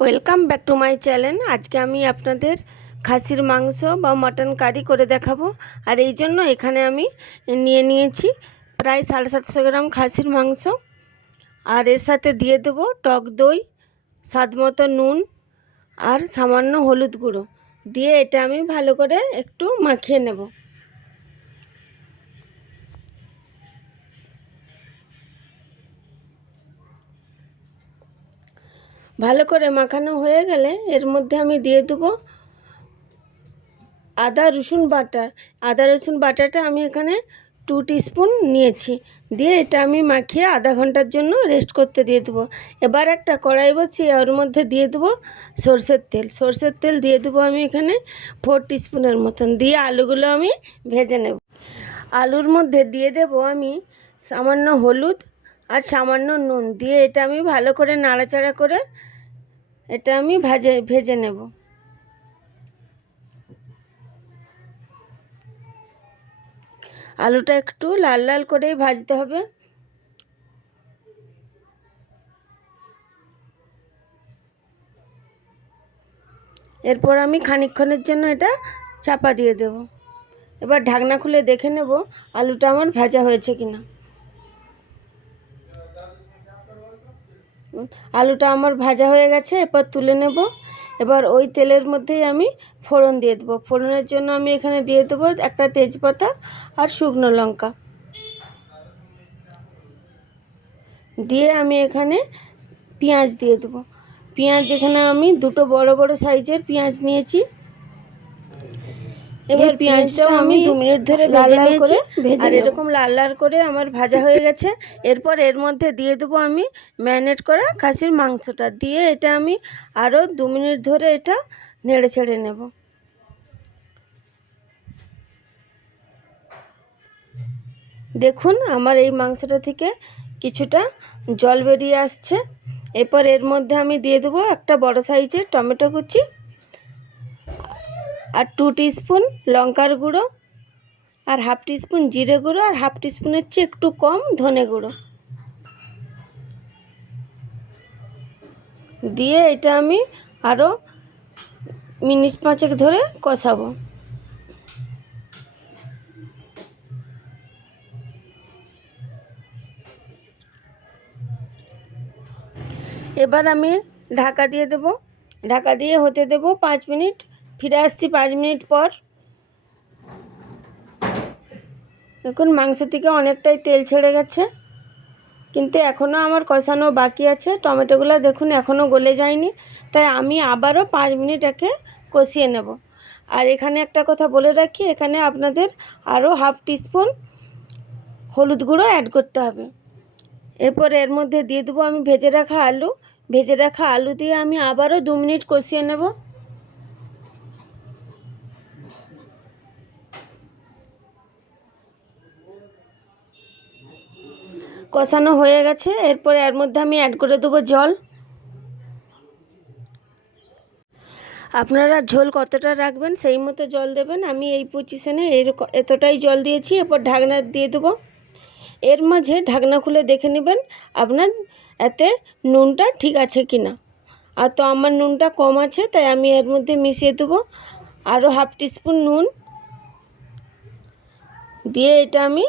Welcome back to my channel. আজকে আমি আপনাদের খাসির মাংস বা মটন কারি করে দেখাবো। আর এই জন্য এখানে আমি নিয়েছি প্রায় 750 গ্রাম খাসির মাংস। আর এর সাথে দিয়ে দেবো টক দই, স্বাদ মতো নুন আর সামান্য হলুদ গুঁড়ো দিয়ে এটা আমি ভালো করে একটু মাখিয়ে নেব। ভালো করে মাখানো হয়ে গেলে এর মধ্যে আমি দিয়ে দেবো আদা রসুন বাটাটা আমি এখানে 2 টিস্পুন নিয়েছি। দিয়ে এটা আমি মাখিয়ে আধা ঘন্টার জন্য রেস্ট করতে দিয়ে দেবো। এবার একটা কড়াই বসিয়ে ওর মধ্যে দিয়ে দেবো সর্ষের তেল দিয়ে দেবো আমি এখানে 4 টিস্পুনের মতন। দিয়ে আলুগুলো আমি ভেজে নেব। আলুর মধ্যে দিয়ে দেবো আমি সামান্য হলুদ আর সামান্য নুন দিয়ে এটা আমি ভালো করে নাড়াচাড়া করে এটা আমি ভেজে নেব। আলুটা একটু লাল লাল করেই ভাজতে হবে। এরপর আমি খানিকক্ষণের জন্য এটা চাপা দিয়ে দেব। এবার ঢাকনা খুলে দেখে নেব আলুটা আমার ভাজা হয়েছে কিনা। আলুটা আমার ভাজা হয়ে গেছে, এরপর তুলে নেব। এবার ওই তেলের মধ্যেই আমি ফোড়ন দিয়ে দেবো। ফোড়নের জন্য আমি এখানে দিয়ে দেবো একটা তেজপাতা আর শুকনো লঙ্কা। দিয়ে আমি এখানে পেঁয়াজ দিয়ে দেবো। পেঁয়াজ এখানে আমি দুটো বড় বড় সাইজের পেঁয়াজ নিয়েছি। এবার পেঁয়াজটাও আমি 2 মিনিট ধরে লাল লাল করে ভেজে আর এরকম লাল লাল করে আমার ভাজা হয়ে গেছে। এরপর এর মধ্যে দিয়ে দেবো আমি ম্যারিনেট করা খাসির মাংসটা। দিয়ে এটা আমি আরও 2 মিনিট ধরে এটা নেড়ে ছেড়ে নেব। দেখুন আমার এই মাংসটা থেকে কিছুটা জল বেরিয়ে আসছে। এরপর এর মধ্যে আমি দিয়ে দেবো একটা বড় সাইজের টমেটো কুচি আর 2 টিস্পুন লঙ্কার গুঁড়ো আর 1/2 টিস্পুন জিরে গুঁড়ো আর 1/2 টিস্পুনের চেয়ে একটু কম ধনে গুঁড়ো দিয়ে এটা আমি আরও মিনিট 5 ধরে কষাবো। এবার আমি ঢাকা দিয়ে দেব। ঢাকা দিয়ে হতে দেব 5 মিনিট। ফিরে আসছি 5 মিনিট পর। দেখুন মাংস থেকে অনেকটাই তেল ছেড়ে গেছে, কিন্তু এখনও আমার কষানো বাকি আছে। টমেটোগুলো দেখুন এখনও গলে যায়নি, তাই আমি আবারও 5 মিনিট একে কষিয়ে নেব। আর এখানে একটা কথা বলে রাখি, এখানে আপনাদের আরও 1/2 টিস্পুন হলুদ গুঁড়ো অ্যাড করতে হবে। এরপর এর মধ্যে দিয়ে দেবো আমি ভেজে রাখা আলু দিয়ে আমি আবারও 2 মিনিট কষিয়ে নেব। কষানো হয়ে গেছে। এরপর এর মধ্যে আমি অ্যাড করে দেবো জল। আপনারা ঝোল কতটা রাখবেন সেই মতো জল দেবেন। আমি এই পজিশনে এতটাই জল দিয়েছি। এরপর ঢাকনা দিয়ে দেবো। এর মাঝে ঢাকনা খুলে দেখে নেবেন আপনার এতে নুনটা ঠিক আছে কি না। আর তো আমার নুনটা কম আছে, তাই আমি এর মধ্যে মিশিয়ে দেবো আরও 1/2 টিস্পুন নুন। দিয়ে এটা আমি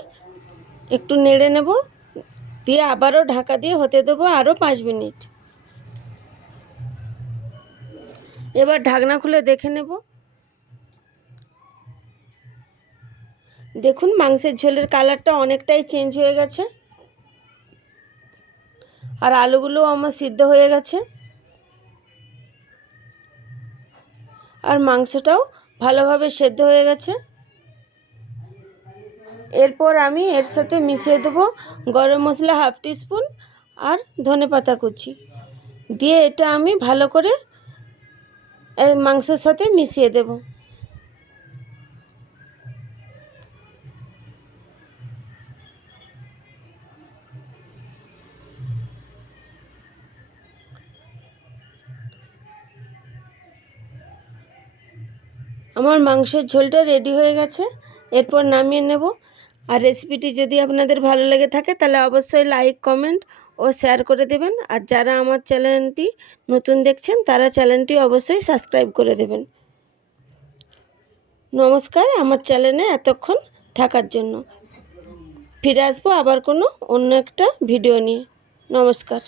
একটু নেড়ে নেব। দিয়ে আবারও ঢাকা দিয়ে হতে দেবো আরও 5 মিনিট। এবার ঢাকনা খুলে দেখে নেব। দেখুন মাংসের ঝোলের কালারটা অনেকটাই চেঞ্জ হয়ে গেছে আর আলুগুলোও আমার সিদ্ধ হয়ে গেছে আর মাংসটাও ভালোভাবে সেদ্ধ হয়ে গেছে। এরপর আমি এর সাথে মিশিয়ে দেবো গরম মশলা 1/2 টিস্পুন আর ধনেপাতা কুচি। দিয়ে এটা আমি ভালো করে মাংসের সাথে মিশিয়ে দেব। আমার মাংসের ঝোলটা রেডি হয়ে গেছে। এরপর নামিয়ে নেব। আর রেসিপিটি যদি আপনাদের ভালো লেগে থাকে তাহলে অবশ্যই লাইক, কমেন্ট ও শেয়ার করে দেবেন। আর যারা আমার চ্যানেলটি নতুন দেখছেন তারা চ্যানেলটি অবশ্যই সাবস্ক্রাইব করে দেবেন। নমস্কার আমার চ্যানেলে এতক্ষণ থাকার জন্য। ফিরে আসবো আবার কোনো অন্য একটা ভিডিও নিয়ে। নমস্কার।